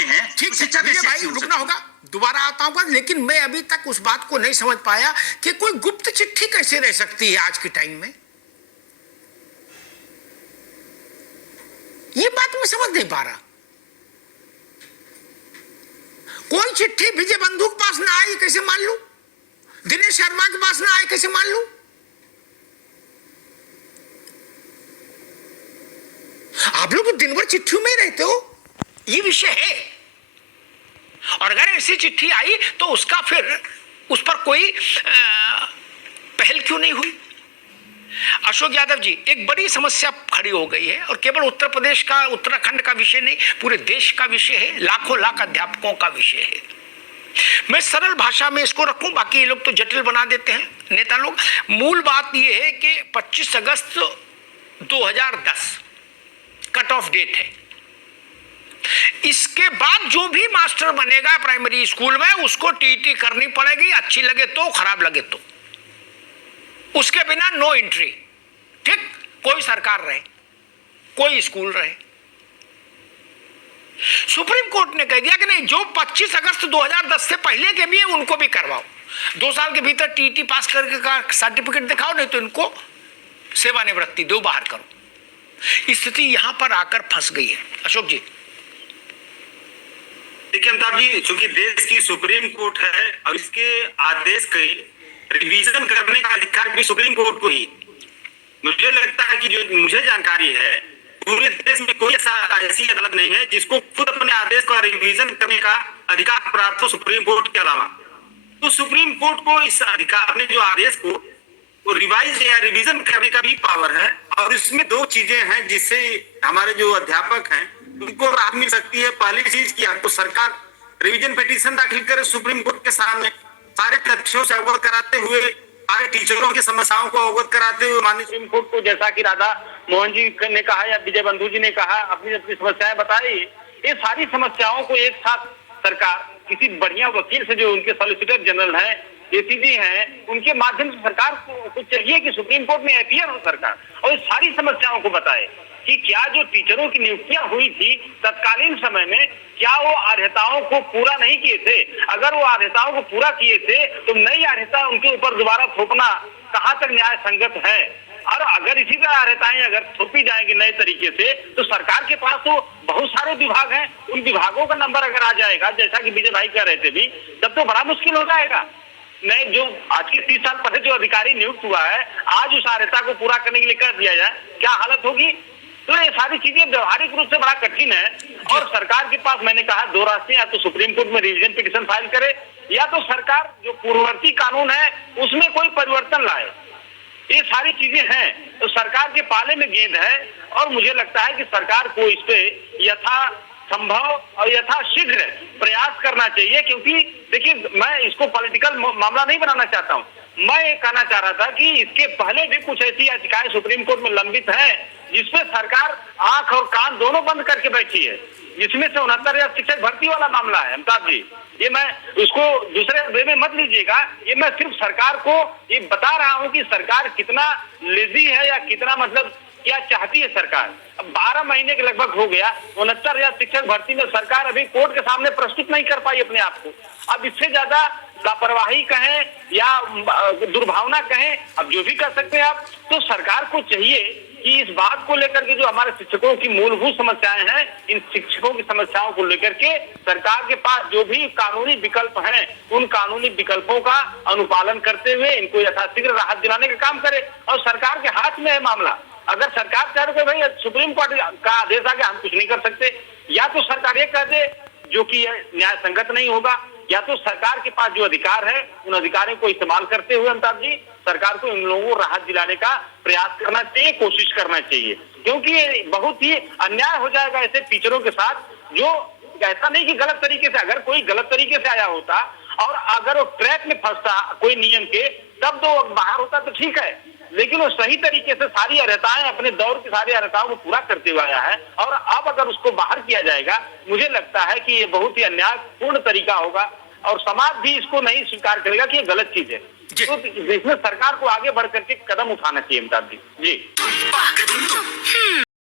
में है, ठीक शिक्षा है भाई, रुकना होगा, दोबारा आता हूँ, लेकिन मैं अभी तक उस बात को नहीं समझ पाया कि कोई गुप्त चिट्ठी कैसे रह सकती है आज के टाइम में। ये बात मैं समझ नहीं पा रहा। कोई चिट्ठी विजय बंधु के पास ना आई कैसे मान लूं, दिनेश शर्मा के पास ना आए कैसे मान लूं? आप लोग दिन भर चिट्ठियों में ही रहते हो, ये विषय है। और अगर ऐसी चिट्ठी आई तो उसका फिर उस पर कोई पहल क्यों नहीं हुई? अशोक यादव जी, एक बड़ी समस्या खड़ी हो गई है और केवल उत्तर प्रदेश का, उत्तराखंड का विषय नहीं, पूरे देश का विषय है, लाखों लाख अध्यापकों का विषय है। मैं सरल भाषा में इसको रखूं, बाकी ये लोग तो जटिल बना देते हैं नेता लोग। मूल बात यह है कि 25 अगस्त 2010 कट ऑफ डेट है। इसके बाद जो भी मास्टर बनेगा प्राइमरी स्कूल में उसको टीटी करनी पड़ेगी, अच्छी लगे तो, खराब लगे तो। उसके बिना नो एंट्री। ठीक, कोई सरकार रहे, कोई स्कूल रहे। सुप्रीम कोर्ट ने कह दिया कि नहीं, जो 25 अगस्त 2010 से पहले के भी है उनको भी करवाओ, 2 साल के भीतर टीटी पास करके का सर्टिफिकेट दिखाओ, नहीं तो इनको सेवानिवृत्ति दो, बाहर करो। स्थिति यहां पर आकर फंस गई है। अशोक जी, देखिए अमिताभ जी, चूंकि देश की सुप्रीम कोर्ट है और इसके आदेश के रिवीजन करने का अधिकार भी सुप्रीम कोर्ट को ही। मुझे लगता है कि जो मुझे जानकारी है, पूरे देश में कोई ऐसी अदालत नहीं है जिसको खुद अपने आदेश का रिवीजन करने का अधिकार प्राप्त हो सुप्रीम कोर्ट के अलावा। तो सुप्रीम कोर्ट को इस अधिकार, अपने जो आदेश को रिवाइज या रिवीजन करने का भी पावर है। और इसमें 2 चीजें हैं जिससे हमारे जो अध्यापक हैं उनको राहत मिल सकती है। पहली चीज की, आपको सरकार रिवीजन पिटीशन दाखिल करे सुप्रीम कोर्ट के सामने, सारे तथ्यों से अवगत कराते हुए, सारे टीचरों की समस्याओं को अवगत कराते हुए माननीय सुप्रीम कोर्ट को, जैसा कि राधा मोहन जी ने कहा या विजय बंधु जी ने कहा, अपनी अपनी समस्याएं बताई। ये सारी समस्याओं को एक साथ सरकार किसी बढ़िया वकील से, जो उनके सॉलिसिटर जनरल हैं, एसीजी हैं, उनके माध्यम से सरकार को चाहिए कि सुप्रीम कोर्ट में अपीयर हो सरकार और इस सारी समस्याओं को बताए कि क्या जो टीचरों की नियुक्तियां हुई थी तत्कालीन समय में, क्या वो अर्हताओं को पूरा नहीं किए थे? अगर वो अर्हताओं को पूरा किए थे तो नई अर्हता उनके ऊपर दोबारा थोपना कहां तक न्याय संगत है? और अगर इसी तरह अर्हताएं अगर थोपी जाएंगी नए तरीके से, तो सरकार के पास तो बहुत सारे विभाग हैं, उन विभागों का नंबर अगर आ जाएगा, जैसा कि विजय भाई कह रहे थे भी, तब तो बड़ा मुश्किल हो जाएगा। नहीं, जो आज के 30 साल पहले जो अधिकारी नियुक्त हुआ है, आज उस अर्हता को पूरा करने के लिए कर दिया जाए, क्या हालत होगी? तो ये सारी चीजें व्यवहारिक रूप से बड़ा कठिन है। और सरकार के पास, मैंने कहा, 2 रास्ते, या तो सुप्रीम कोर्ट में रिवीजन पिटीशन फाइल करे, या तो सरकार जो पूर्ववर्ती कानून है उसमें कोई परिवर्तन लाए। ये सारी चीजें हैं, तो सरकार के पाले में गेंद है। और मुझे लगता है कि सरकार को इस पे यथा संभव और यथाशीघ्र प्रयास करना चाहिए। क्योंकि देखिए, मैं इसको पॉलिटिकल मामला नहीं बनाना चाहता हूँ। मैं ये कहना चाह रहा था कि इसके पहले भी कुछ ऐसी याचिकाएं सुप्रीम कोर्ट में लंबित हैं जिसमें सरकार आंख और कान दोनों बंद करके बैठी है, जिसमें से 69,000 शिक्षक भर्ती वाला मामला है। अमिताभ जी, ये मैं उसको दूसरे वे में मत लीजिएगा, ये मैं सिर्फ सरकार को ये बता रहा हूँ कि सरकार कितना लेजी है या कितना, मतलब क्या चाहती है सरकार। अब 12 महीने के लगभग हो गया, 69,000 शिक्षक भर्ती में सरकार अभी कोर्ट के सामने प्रस्तुत नहीं कर पाई अपने आप को। अब इससे ज्यादा लापरवाही कहें या दुर्भावना कहें, अब जो भी कर सकते हैं आप, तो सरकार को चाहिए कि इस बात को लेकर के जो हमारे शिक्षकों की मूलभूत समस्याएं हैं, इन शिक्षकों की समस्याओं को लेकर के सरकार के पास जो भी कानूनी विकल्प हैं, उन कानूनी विकल्पों का अनुपालन करते हुए इनको यथाशीघ्र राहत दिलाने का काम करे। और सरकार के हाथ में है मामला। अगर सरकार चाहे तो भाई सुप्रीम कोर्ट का आदेश आ गया, हम कुछ नहीं कर सकते, या तो सरकार ये कह दे जो कि न्याय संगत नहीं होगा, या तो सरकार के पास जो अधिकार है उन अधिकारों को इस्तेमाल करते हुए अमिताभ जी सरकार को इन लोगों को राहत दिलाने का प्रयास करना चाहिए, कोशिश करना चाहिए। क्योंकि ये बहुत ही अन्याय हो जाएगा ऐसे टीचरों के साथ, जो ऐसा नहीं कि गलत तरीके से, अगर कोई गलत तरीके से आया होता और अगर वो ट्रैप में फंसता कोई नियम के, तब तो बाहर होता तो ठीक है, लेकिन वो सही तरीके से सारी अर्हताएं, अपने दौर की सारी अर्हताओं को पूरा करते हुए आया है। और अब अगर उसको बाहर किया जाएगा, मुझे लगता है कि ये बहुत ही अन्यायपूर्ण तरीका होगा और समाज भी इसको नहीं स्वीकार करेगा कि ये गलत चीज है। तो इसमें सरकार को आगे बढ़ करके कदम उठाना चाहिए अमिताभ जी।